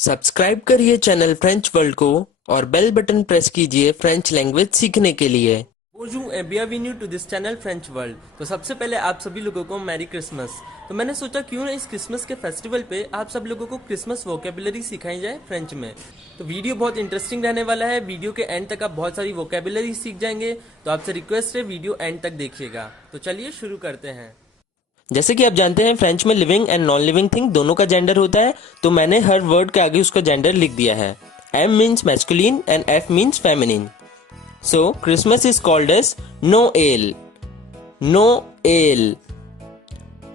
Subscribe करिए channel French world को और बेल बटन प्रेस कीजिए फ्रेंच लैंग्वेज सीखने के लिए। बोंजूर et bienvenue to this channel French world. तो सबसे पहले आप सभी लोगों को मैरी क्रिसमस। तो मैंने सोचा क्यों ना इस क्रिसमस के फेस्टिवल पे आप सब लोगों को क्रिसमस वोकेबुलरी सिखाई जाए फ्रेंच में। तो वीडियो बहुत इंटरेस्टिंग रहने वाला है। वीडियो के एंड तक आप बहुत सारी वोकेबुलरी सीख जाएंगे। तो आपसे रिक्वेस्ट है वीडियो एंड तक देखिएगा। तो चलिए शुरू करते हैं। जैसे कि आप जानते हैं फ्रेंच में living and non living thing दोनों का जेंडर होता है। तो मैंने हर वर्ड के आगे उसका जेंडर लिख दिया है। M means masculine and F means feminine. So Christmas is called as Noel, Noel,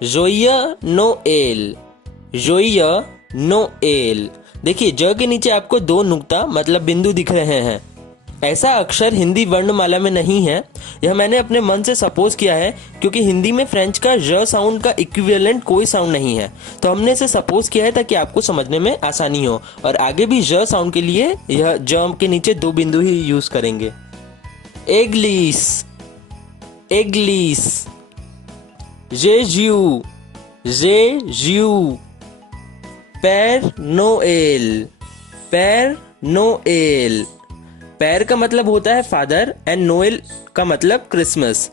जोइया नोएल, जोइया नोएल। देखिए ज के नीचे आपको दो नुक्ता मतलब बिंदु दिख रहे हैं। ऐसा अक्षर हिंदी वर्णमाला में नहीं है। यह मैंने अपने मन से सपोज किया है क्योंकि हिंदी में फ्रेंच का ज साउंड का इक्विवेलेंट कोई साउंड नहीं है। तो हमने इसे सपोज किया है ताकि आपको समझने में आसानी हो। और आगे भी ज साउंड के लिए यह ज के नीचे दो बिंदु ही यूज करेंगे। एग्लीस, एग्लीस, जेज्यू, जेज्यू, पैर नोएल, पैर नोएल। पैर का मतलब होता है फादर एंड नोएल का मतलब क्रिसमस।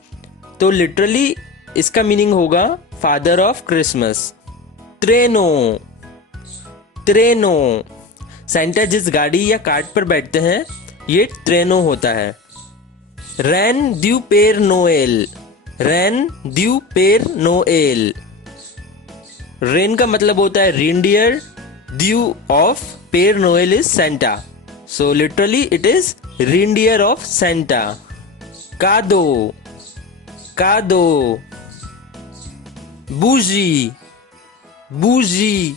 तो लिटरली इसका मीनिंग होगा फादर ऑफ क्रिसमस। ट्रेनो, ट्रेनो, सेंटा जिस गाड़ी या कार्ट पर बैठते हैं ये ट्रेनो होता है। रैन ड्यू पेर नोएल, रैन ड्यू पेर नोएल। रेन का मतलब होता है रेनडियर, ड्यू ऑफ पेर Noel is Santa. So literally it is reindeer of Santa. Kado, kado, bougie, bougie.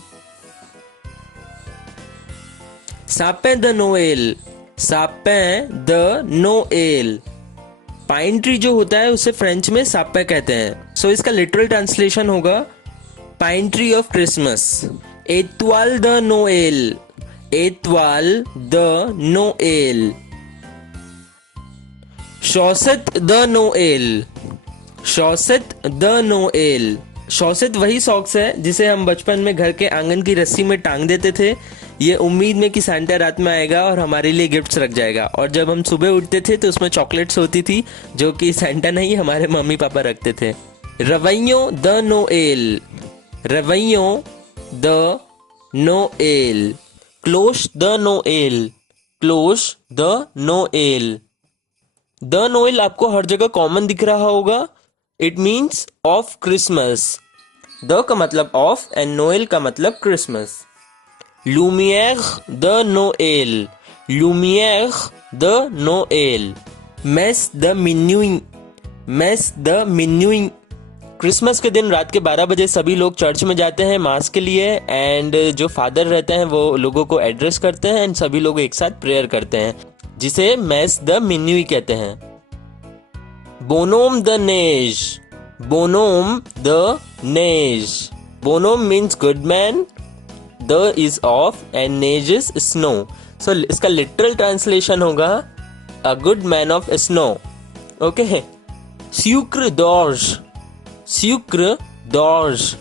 Sapin de Noël, sapin de Noël. Pine tree जो होता है उसे फ्रेंच में सापे कहते हैं। सो इसका लिटरल ट्रांसलेशन होगा पाइन ट्री ऑफ क्रिसमस। एटवाल द Noel, étoile de Noël, chaussette de Noël, chaussette de Noël। chaussette वही सॉक्स है जिसे हम बचपन में घर के आंगन की रस्सी में टांग देते थे, ये उम्मीद में कि सांता रात में आएगा और हमारे लिए गिफ्ट्स रख जाएगा। और जब हम सुबह उठते थे तो उसमें चॉकलेट्स होती थी जो कि सांता नहीं हमारे मम्मी पापा रखते थे। रवैयों द नोएल, रवैयों द नोएल। क्लोश द नोएल, क्लोश द नोएल। द नोएल आपको हर जगह कॉमन दिख रहा होगा। It means of Christmas. द का मतलब ऑफ एंड नोएल का मतलब क्रिसमस। लूमियर द नोएल, लूमियर द नोएल। मेस द मिन्यूइंग, मेस द मिन्यूइंग। क्रिसमस के दिन रात के 12 बजे सभी लोग चर्च में जाते हैं मास के लिए एंड जो फादर रहते हैं वो लोगों को एड्रेस करते हैं एंड सभी लोग एक साथ प्रेयर करते हैं जिसे मैस द मिन्यूई कहते हैं। बोनोम द नेज, बोनोम द नेज। बोनोम मीन्स गुड मैन, द इज ऑफ एंड नेज इज स्नो। सो इसका लिटरल ट्रांसलेशन होगा a good man of snow. Okay. स्यूक्र डॉर्ज, स्यूक्र डॉर्ज।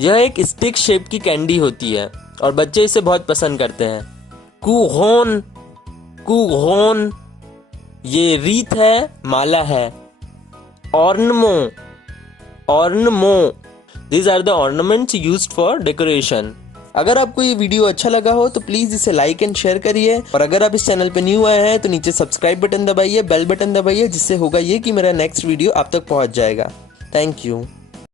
यह एक स्टिक शेप की कैंडी होती है और बच्चे इसे बहुत पसंद करते हैं। कुहोन, कुहोन, ये रीत है, माला है। ऑर्नमो, ऑर्नमो, these are the ornaments used for decoration. अगर आपको ये वीडियो अच्छा लगा हो तो प्लीज इसे लाइक एंड शेयर करिए और अगर आप इस चैनल पे न्यू आए हैं तो नीचे सब्सक्राइब बटन दबाइए, बेल बटन दबाइए, जिससे होगा ये कि मेरा नेक्स्ट वीडियो आप तक पहुंच जाएगा। Thank you.